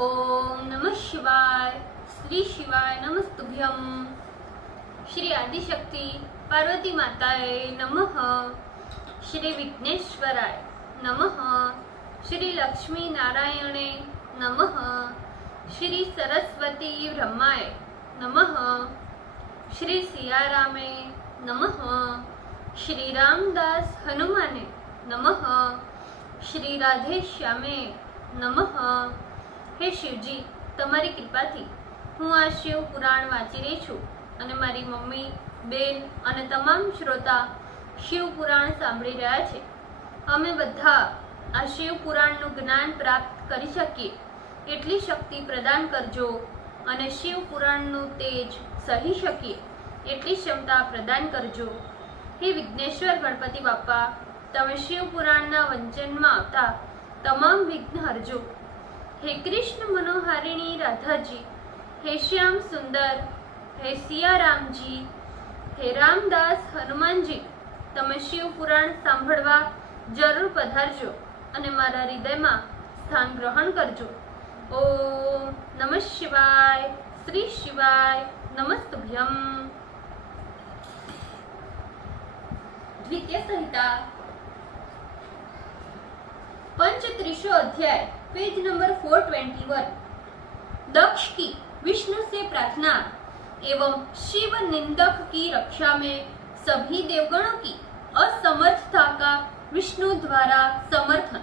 ओम नमः शिवाय। श्री शिवाय नमस्तुभ्यम। श्री आदिशक्ति पार्वती माताए नमः। श्री विघ्नेश्वराय नमः। श्री लक्ष्मी नारायणे नमः। श्री सरस्वती ब्रह्माय नमः। श्री सियारामे नमः। श्री रामदास हनुमाने नमः। श्री राधे श्यामे नमः। हे शिवजी, तमारी कृपाथी हूँ आ शिव पुराण वाँची रही छूँ अने मारी मम्मी बेन अने तमाम श्रोता शिव पुराण सांभળી રહ્યા છે। અમે બધા આ शिव પુરાણનું જ્ઞાન પ્રાપ્ત કરી શકીએ એટલી શક્તિ પ્રદાન કરજો અને शिव પુરાણનું તેજ સહી શકીએ એટલી ક્ષમતા પ્રદાન કરજો। હે વિઘ્નેશ્વર ગણપતિ બાપા, તમે शिव પુરાણના વંચનમાં આવતા તમામ વિઘ્ન હરજો। हे कृष्ण मनोहारिणी राधा जी, हे श्याम सुंदर, हे सिया राम जी, हे रामदास हनुमान जी, तमे शिव पुराण सांभळवा जरूर पधारजो अने मारा हृदयमां स्थान ग्रहण करजो। ओम नमः शिवाय। श्री शिवाय नमस्तुभ्यम। द्वितीय संहिता पंचत्रिशो अध्याय, पेज नंबर 421। दक्ष की विष्णु से प्रार्थना एवं शिव निंदक की रक्षा में सभी देवगणों की असमर्थता का विष्णु द्वारा समर्थन।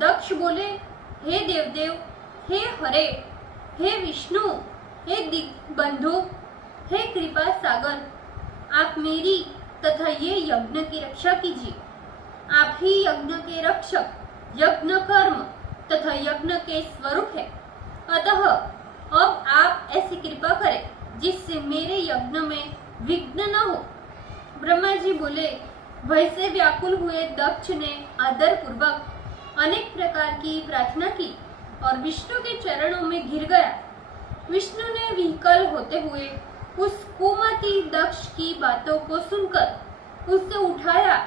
दक्ष बोले, हे देवदेव, हे हरे, हे विष्णु, हे दिग्बंधु, हे कृपा सागर, आप मेरी तथा ये यज्ञ की रक्षा कीजिए। आप ही यज्ञ के रक्षक, यज्ञ कर्म तथा यज्ञ के स्वरूप है। अतः अब आप ऐसी कृपा करें जिससे मेरे यज्ञ में विघ्न न हो। ब्रह्मा जी बोले, भय से व्याकुल हुए दक्ष ने आदर पूर्वक अनेक प्रकार की प्रार्थना की और विष्णु के चरणों में गिर गया। विष्णु ने विकल होते हुए उस कुमति दक्ष की बातों को सुनकर उसे उठाया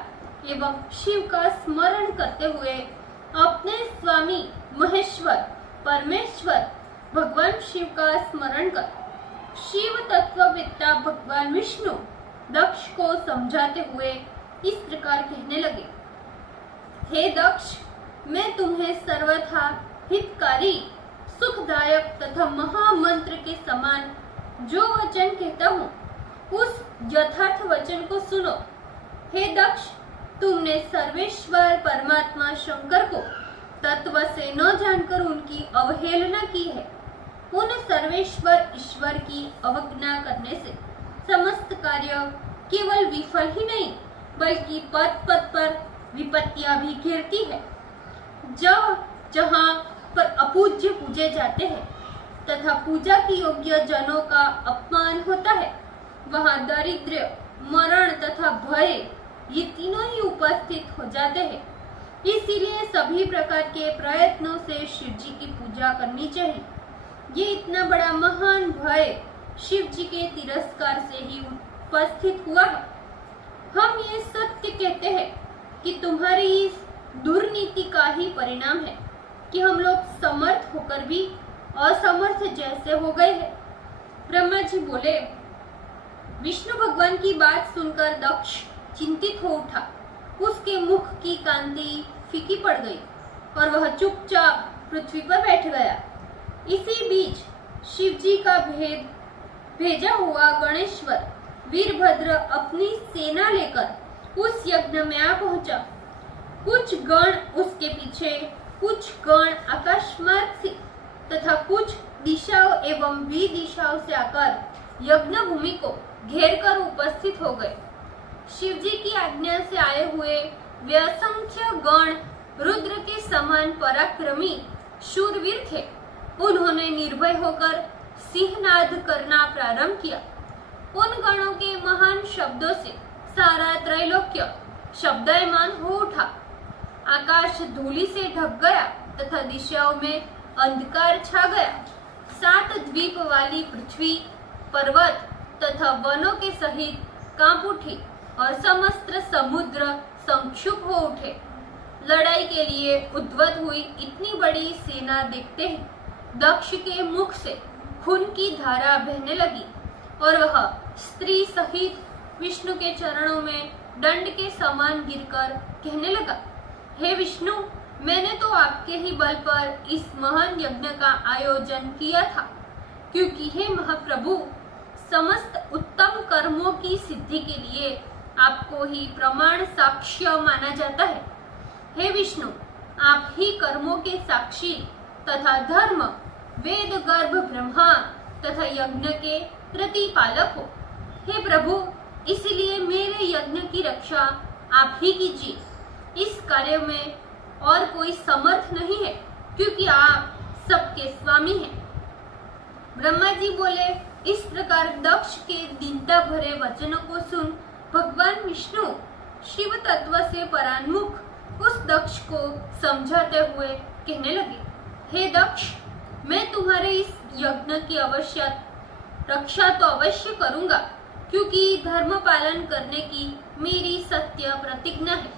एवं शिव का स्मरण करते हुए अपने स्वामी महेश्वर परमेश्वर भगवान शिव का स्मरण कर शिव तत्ववेत्ता भगवान विष्णु दक्ष को समझाते हुए इस प्रकार कहने लगे, हे दक्ष, मैं तुम्हें सर्वथा हितकारी, सुखदायक तथा महामंत्र के समान जो वचन कहता हूँ उस यथार्थ वचन को सुनो। हे दक्ष, तुमने सर्वेश्वर परमात्मा शंकर को तत्व से न जानकर उनकी अवहेलना की है। उन सर्वेश्वर ईश्वर की अवज्ञा करने से समस्त कार्य केवल विफल ही नहीं बल्कि पद पद पर विपत्तियां भी घिरती है। जहाँ पर अपूज्य पूजे जाते हैं तथा पूजा की योग्य जनों का अपमान होता है, वहाँ दारिद्र्य, मरण तथा भय ये तीनों ही उपस्थित हो जाते हैं। इसीलिए सभी प्रकार के प्रयत्नों से शिव जी की पूजा करनी चाहिए। ये इतना बड़ा महान भय शिव जी के तिरस्कार से ही उपस्थित हुआ है। हम ये सत्य कहते हैं कि तुम्हारी इस दुर्नीति का ही परिणाम है कि हम लोग समर्थ होकर भी असमर्थ जैसे हो गए हैं। ब्रह्मा जी बोले, विष्णु भगवान की बात सुनकर दक्ष चिंतित हो उठा। उसके मुख की कांति फीकी पड़ गई और वह चुपचाप पृथ्वी पर बैठ गया। इसी बीच शिव जी का भेजा हुआ गणेश्वर वीरभद्र अपनी सेना लेकर उस यज्ञ में आ पहुंचा। कुछ गण उसके पीछे, कुछ गण आकाश मार्ग से तथा कुछ दिशाओं एवं विदिशाओं से आकर यज्ञ भूमि को घेर कर उपस्थित हो गए। शिव जी की आज्ञा से आए हुए वे असंख्य गण रुद्र के समान पराक्रमी शूरवीर थे। उन्होंने निर्भय होकर सिंहनाद करना प्रारंभ किया। उन गणों के महान शब्दों से सारा त्रैलोक्य शब्दायमान हो उठा। आकाश धूलि से ढक गया तथा दिशाओं में अंधकार छा गया। 7 द्वीप वाली पृथ्वी, पर्वत तथा वनों के सहित कांप उठी और समस्त समुद्र संक्षुब्ध हो उठे। लड़ाई के लिए उद्वत हुई इतनी बड़ी सेना देखते ही दक्ष के मुख से खून की धारा बहने लगी और वह स्त्री सहित विष्णु के चरणों में दंड के समान गिरकर कहने लगा, हे विष्णु, मैंने तो आपके ही बल पर इस महान यज्ञ का आयोजन किया था, क्योंकि हे महाप्रभु, समस्त उत्तम कर्मों की सिद्धि के लिए आपको ही प्रमाण साक्ष्य माना जाता है। हे विष्णु, आप ही कर्मों के साक्षी तथा धर्म, वेद गर्भ ब्रह्मा तथा यज्ञ के प्रतिपालक हो। हे प्रभु, इसलिए मेरे यज्ञ की रक्षा आप ही कीजिए। इस कार्य में और कोई समर्थ नहीं है, क्योंकि आप सबके स्वामी हैं। ब्रह्मा जी बोले। इस प्रकार दक्ष के दीनता भरे वचनों को सुन भगवान विष्णु शिव तत्व से परान्मुख उस दक्ष को समझाते हुए कहने लगे, हे दक्ष, मैं तुम्हारे इस यज्ञ की अवश्य रक्षा तो अवश्य करूंगा, क्योंकि धर्म पालन करने की मेरी सत्य प्रतिज्ञा है।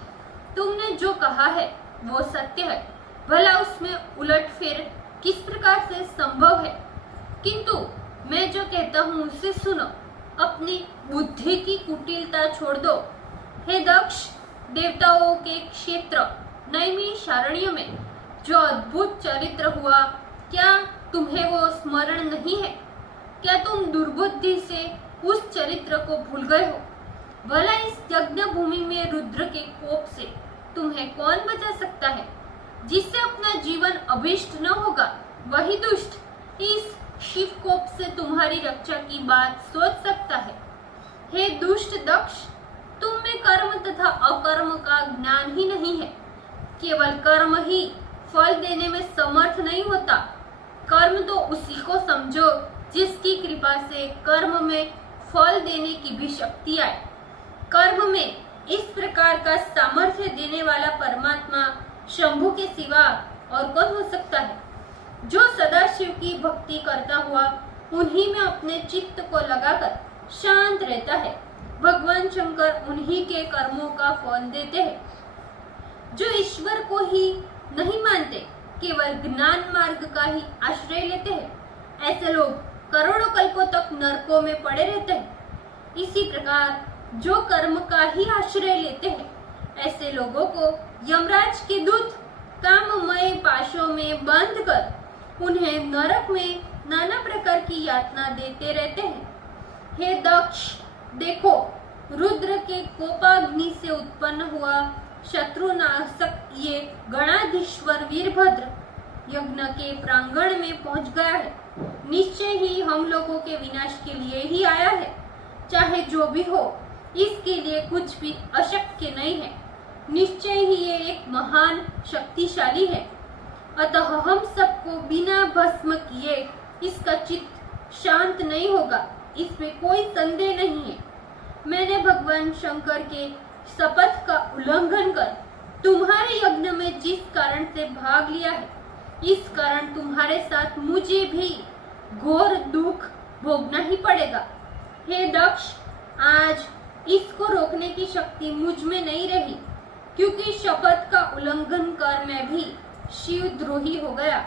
तुमने जो कहा है वो सत्य है, भला उसमें उलटफेर किस प्रकार से संभव है। किंतु मैं जो कहता हूँ उसे सुनो, अपनी बुद्धि की कुटिलता छोड़ दो। हे दक्ष, देवताओं के क्षेत्र नैमिषारण्य में जो अद्भुत चरित्र हुआ, क्या तुम्हें वो स्मरण नहीं है? क्या तुम दुर्बुद्धि से उस चरित्र को भूल गए हो? भला इस यज्ञ भूमि में रुद्र के कोप से तुम्हें कौन बचा सकता है? जिससे अपना जीवन अभिष्ट न होगा, वही दुष्ट इस शिव कोप से तुम्हारी रक्षा की बात सोच सकता है। हे दुष्ट दक्ष, तुम में कर्म तथा अकर्म का ज्ञान ही नहीं है। केवल कर्म ही फल देने में समर्थ नहीं होता। कर्म तो उसी को समझो जिसकी कृपा से कर्म में फल देने की भी शक्ति आए। कर्म में इस प्रकार का सामर्थ्य देने वाला परमात्मा शंभु के सिवा और कौन हो सकता है? जो सदा शिव की भक्ति करता हुआ उन्हीं में अपने चित्त को लगाकर शांत रहता है, भगवान शंकर उन्हीं के कर्मों का फल देते हैं। जो ईश्वर को ही नहीं मानते, केवल ज्ञान मार्ग का ही आश्रय लेते हैं, ऐसे लोग करोड़ों कल्पों तक नरकों में पड़े रहते हैं। इसी प्रकार जो कर्म का ही आश्रय लेते हैं, ऐसे लोगों को यमराज के दूत काममय पाशों में बंद कर उन्हें नरक में नाना प्रकार की यातना देते रहते हैं। हे दक्ष, देखो, रुद्र के कोपाग्नि से उत्पन्न हुआ शत्रुनाशक ये गणाधीश्वर वीरभद्र यज्ञ के प्रांगण में पहुंच गया है। निश्चय ही हम लोगों के विनाश के लिए ही आया है। चाहे जो भी हो, इसके लिए कुछ भी अशक्य नहीं है। निश्चय ही ये एक महान शक्तिशाली है। अतः हम सबको बिना भस्म किए इसका चित्त शांत नहीं होगा, इसमें कोई संदेह नहीं है। मैंने भगवान शंकर के शपथ का उल्लंघन कर तुम्हारे यज्ञ में जिस कारण से भाग लिया है, इस कारण तुम्हारे साथ मुझे भी घोर दुख भोगना ही पड़ेगा। हे दक्ष, आज इसको रोकने की शक्ति मुझ में नहीं रही, क्योंकि शपथ का उल्लंघन कर मैं भी शिवद्रोही हो गया।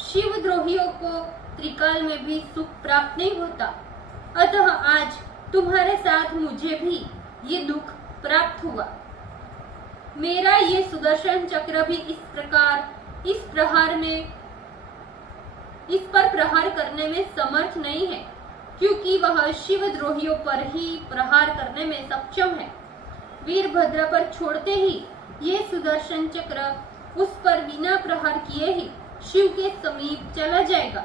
शिवद्रोहियों को त्रिकाल में भी सुख प्राप्त नहीं होता, अतः आज तुम्हारे साथ मुझे भी ये दुख प्राप्त हुआ। मेरा ये सुदर्शन चक्र भी इस पर प्रहार करने में समर्थ नहीं है, क्योंकि वह शिवद्रोहियों पर ही प्रहार करने में सक्षम है। वीरभद्र पर छोड़ते ही ये सुदर्शन चक्र उस पर बिना प्रहार किए ही शिव के समीप चला जाएगा।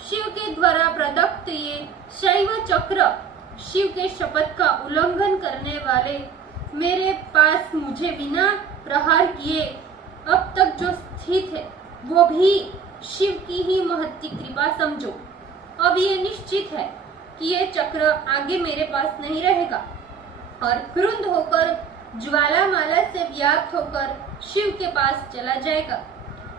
शिव के द्वारा प्रदत्त ये शैव चक्र शिव के शपथ का उल्लंघन करने वाले मेरे पास मुझे बिना प्रहार किए अब तक जो स्थित है, वो भी शिव की ही महती कृपा समझो। अब ये निश्चित है कि ये चक्र आगे मेरे पास नहीं रहेगा और क्रुद्ध होकर ज्वालामाला से व्याप्त होकर शिव के पास चला जाएगा।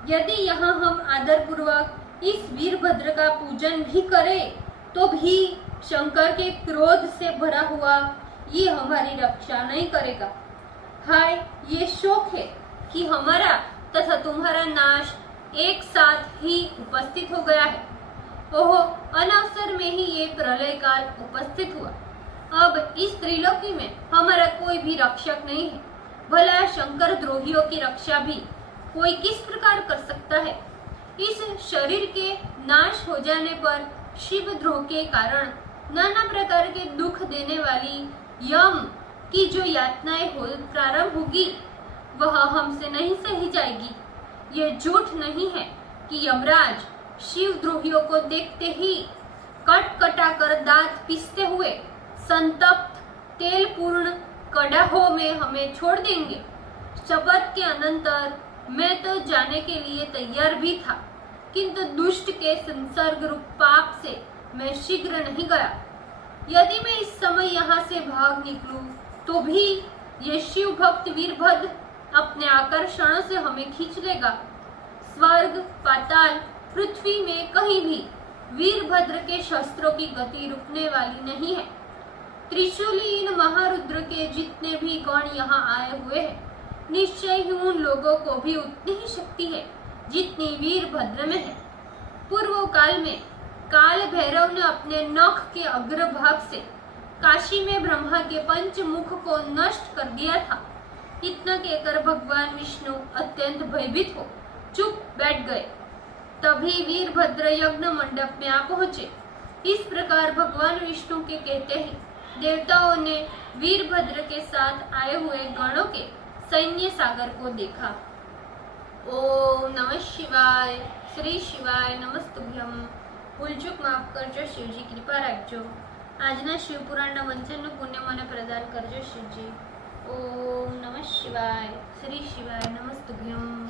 यदि यहाँ हम आदर पूर्वक इस वीरभद्र का पूजन भी करें, तो भी शंकर के क्रोध से भरा हुआ ये हमारी रक्षा नहीं करेगा। हाय, ये शोक है कि हमारा तथा तुम्हारा नाश एक साथ ही उपस्थित हो गया है। ओह, अनवसर में ही ये प्रलय काल उपस्थित हुआ। अब इस त्रिलोकी में हमारा कोई भी रक्षक नहीं है। भला शंकर द्रोहियों की रक्षा भी कोई किस प्रकार कर सकता है? इस शरीर के नाश हो जाने पर शिव द्रोह के कारण नाना प्रकार के दुख देने वाली यम की जो यातनाएं हो प्रारंभ होगी, वह हमसे नहीं सही जाएगी। ये झूठ नहीं है कि यमराज शिव द्रोहियों को देखते ही कटा कर दांत पीसते हुए संतप्त तेल पूर्ण कड़ाहों में हमें छोड़ देंगे। शपथ के अनंतर मैं तो जाने के लिए तैयार भी था, किंतु दुष्ट के संसर्ग रूप पाप से मैं शीघ्र नहीं गया। यदि मैं इस समय यहाँ से भाग निकलूं, तो भी ये शिव भक्त वीरभद्र अपने आकर्षणों से हमें खींच लेगा। स्वर्ग, पाताल, पृथ्वी में कहीं भी वीरभद्र के शस्त्रों की गति रुकने वाली नहीं है। त्रिशूली इन महारुद्र के जितने भी गण यहाँ आए हुए हैं, निश्चय ही उन लोगों को भी उतनी ही शक्ति है जितनी वीरभद्र में है। पूर्व काल में काल भैरव ने अपने नख के अग्रभाग से काशी में ब्रह्मा के पंचमुख को नष्ट कर दिया था। इतना कहकर भगवान विष्णु अत्यंत भयभीत हो चुप बैठ गए। तभी वीरभद्र यज्ञ मंडप में आ पहुंचे। इस प्रकार भगवान विष्णु के कहते ही देवताओं ने वीरभद्र के साथ आए हुए गणों के सैन्य सागर को देखा। ओम नमः शिवाय, श्री शिवाय नमस्तुभ्यम। भूलचूक माफ करजो शिवजी, कृपा राखजो। આજના શિવપુરાણના વંચનનું પુણ્ય મને પ્રદાન કરજો શિવજી। ઓમ નમઃ શિવાય, શ્રી શિવાય નમસ્તુભ્યમ।